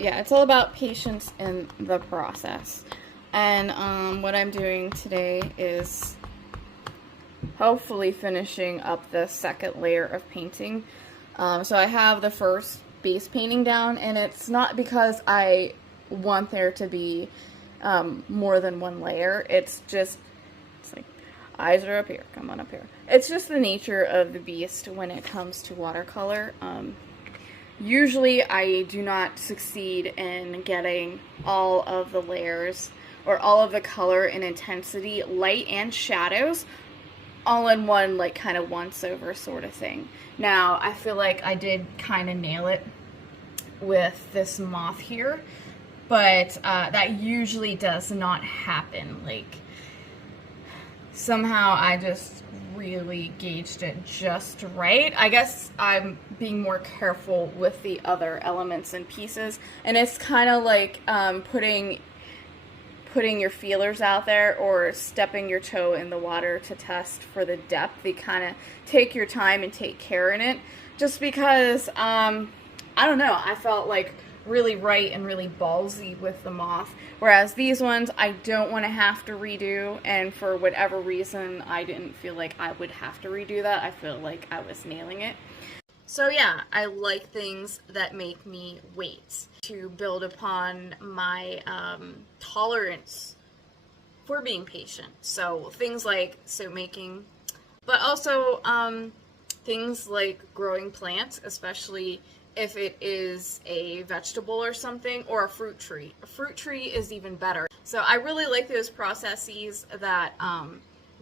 Yeah, it's all about patience in the process. And what I'm doing today is hopefully finishing up the second layer of painting. So I have the first base painting down, and it's not because I want there to be more than one layer. It's like, eyes are up here, come on up here. It's just the nature of the beast when it comes to watercolor. Usually I do not succeed in getting all of the layers or all of the color and intensity, light and shadows, all in one, like, kind of once over sort of thing. Now, I feel like I did kind of nail it with this moth here, but that usually does not happen. Like, somehow I just really gauged it just right. I guess I'm being more careful with the other elements and pieces, and it's kind of like putting your feelers out there or stepping your toe in the water to test for the depth. You kind of take your time and take care in it, just because I don't know, I felt like really right and really ballsy with the moth, whereas these ones I don't want to have to redo, and for whatever reason I didn't feel like I would have to redo that. I feel like I was nailing it. So yeah, I like things that make me wait to build upon my tolerance for being patient. So things like soap making, but also things like growing plants, especially if it is a vegetable or something, or a fruit tree. A fruit tree is even better. So I really like those processes that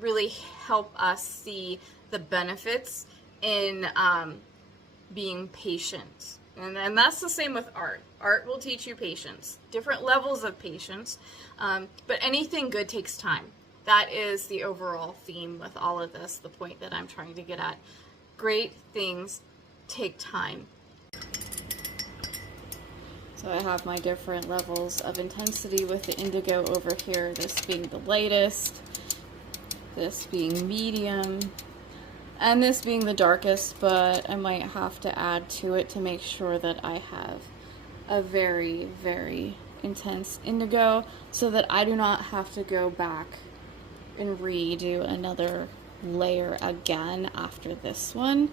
really help us see the benefits in being patient. And that's the same with art. Art will teach you patience, different levels of patience, but anything good takes time. That is the overall theme with all of this, the point that I'm trying to get at. Great things take time. So I have my different levels of intensity with the indigo over here, this being the lightest, this being medium, and this being the darkest, but I might have to add to it to make sure that I have a very, very intense indigo so that I do not have to go back and redo another layer again after this one.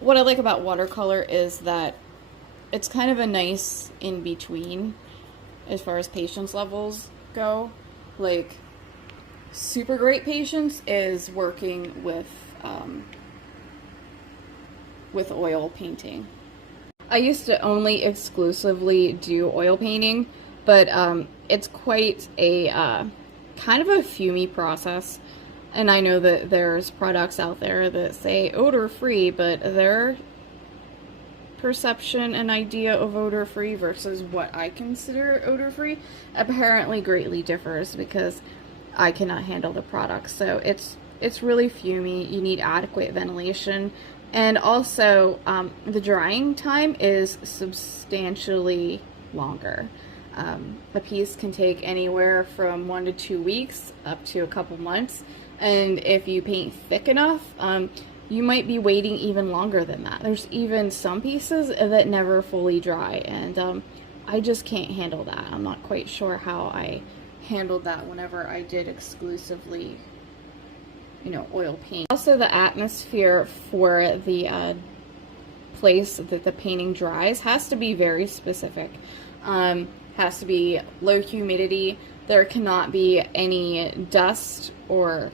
What I like about watercolor is that it's kind of a nice in-between as far as patience levels go. Like, super great patience is working with oil painting. I used to only exclusively do oil painting, but it's quite a kind of a fumey process. And I know that there's products out there that say odor-free, but their perception and idea of odor-free versus what I consider odor-free apparently greatly differs, because I cannot handle the product. So it's really fumey. You need adequate ventilation, and also the drying time is substantially longer. A piece can take anywhere from 1 to 2 weeks up to a couple months, and if you paint thick enough, you might be waiting even longer than that. There's even some pieces that never fully dry, and I just can't handle that. I'm not quite sure how I handled that whenever I did exclusively, oil paint. Also, the atmosphere for the place that the painting dries has to be very specific. Has to be low humidity. There cannot be any dust or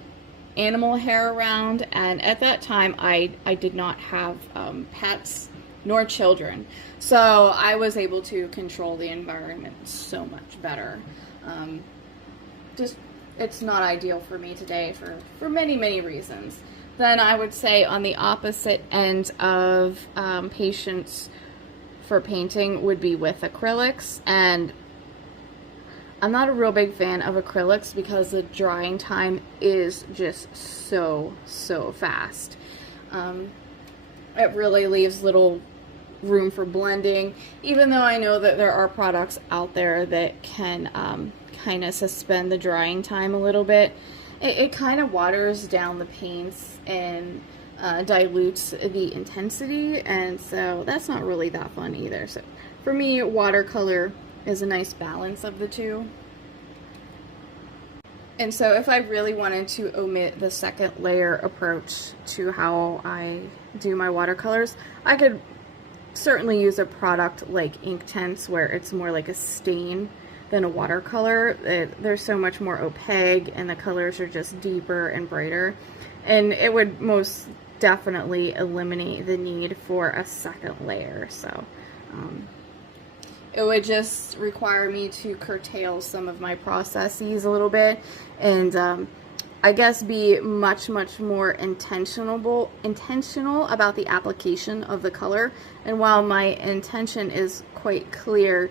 animal hair around, and at that time I did not have pets nor children, so I was able to control the environment so much better. Just, it's not ideal for me today for many reasons. Then I would say on the opposite end of patience for painting would be with acrylics, and I'm not a real big fan of acrylics because the drying time is just so fast. It really leaves little room for blending, even though I know that there are products out there that can kind of suspend the drying time a little bit. It kind of waters down the paints and dilutes the intensity, and so that's not really that fun either. So for me, watercolor is a nice balance of the two. And so if I really wanted to omit the second layer approach to how I do my watercolors, I could certainly use a product like Inktense where it's more like a stain than a watercolor. They're so much more opaque and the colors are just deeper and brighter. And it would most definitely eliminate the need for a second layer. So it would just require me to curtail some of my processes a little bit and I guess be much more intentional about the application of the color. And while my intention is quite clear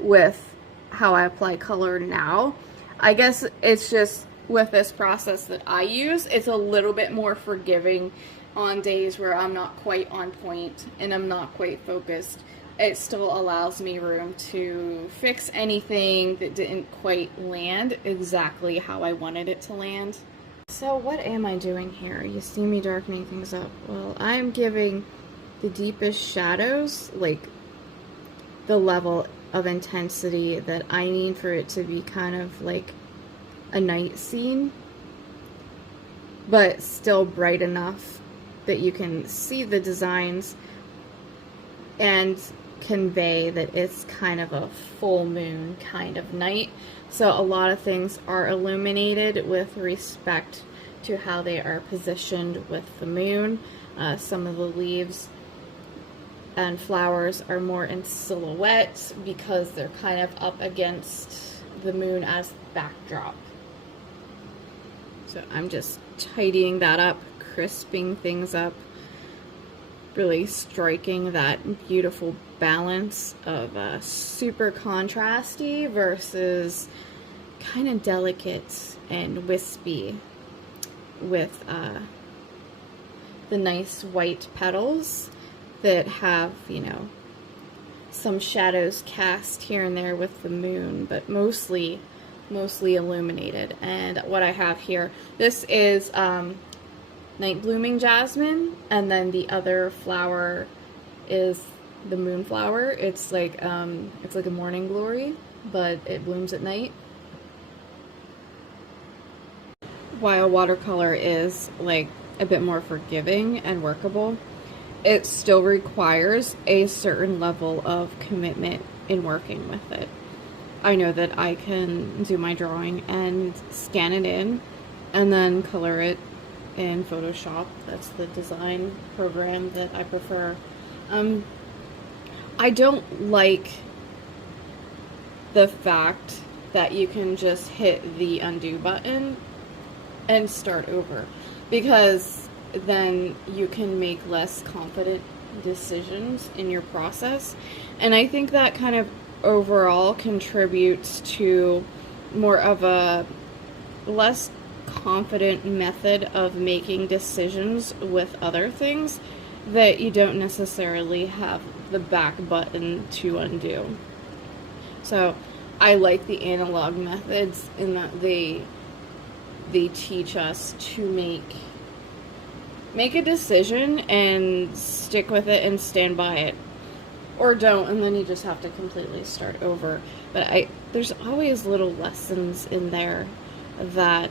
with how I apply color now, I guess it's just with this process that I use, it's a little bit more forgiving on days where I'm not quite on point and I'm not quite focused. It still allows me room to fix anything that didn't quite land exactly how I wanted it to land. So what am I doing here? You see me darkening things up. Well, I'm giving the deepest shadows, like the level of intensity that I need for it to be kind of like a night scene, but still bright enough that you can see the designs and convey that it's kind of a full moon kind of night. So a lot of things are illuminated with respect to how they are positioned with the moon. Some of the leaves and flowers are more in silhouette because they're kind of up against the moon as backdrop. So I'm just tidying that up, crisping things up, really striking that beautiful balance of super contrasty versus kind of delicate and wispy with the nice white petals that have, you know, some shadows cast here and there with the moon, but mostly illuminated. And what I have here, this is night blooming jasmine, and then the other flower is the moonflower. It's like a morning glory, but it blooms at night. While watercolor is like a bit more forgiving and workable, it still requires a certain level of commitment in working with it. I know that I can do my drawing and scan it in and then color it in Photoshop. That's the design program that I prefer. I don't like the fact that you can just hit the undo button and start over, because then you can make less confident decisions in your process. And I think that kind of overall contributes to more of a less confident method of making decisions with other things that you don't necessarily have the back button to undo. So I like the analog methods in that they teach us to make a decision and stick with it and stand by it, or don't, and then you just have to completely start over. But there's always little lessons in there that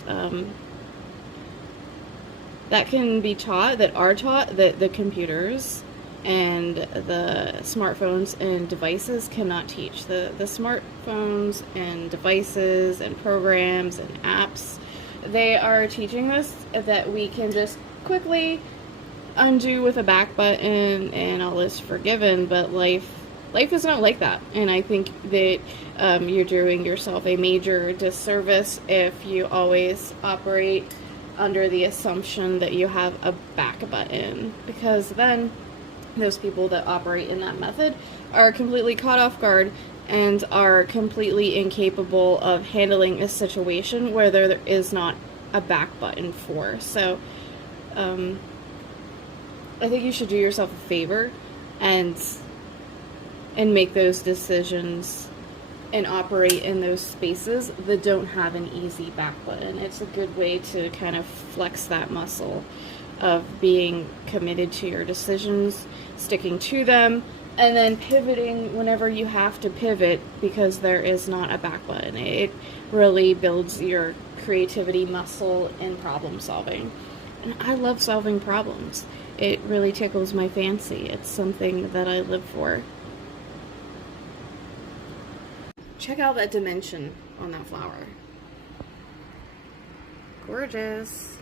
that can be taught, that are taught, that the computers and the smartphones and devices cannot teach. The smartphones and devices and programs and apps, they are teaching us that we can just quickly undo with a back button and all is forgiven, but life is not like that. And I think that you're doing yourself a major disservice if you always operate under the assumption that you have a back button, because then those people that operate in that method are completely caught off guard and are completely incapable of handling a situation where there is not a back button for. So I think you should do yourself a favor and make those decisions and operate in those spaces that don't have an easy back button. It's a good way to kind of flex that muscle of being committed to your decisions, sticking to them, And then pivoting whenever you have to pivot because there is not a back button. It really builds your creativity muscle in problem solving. And I love solving problems. It really tickles my fancy. It's something that I live for. Check out that dimension on that flower. Gorgeous.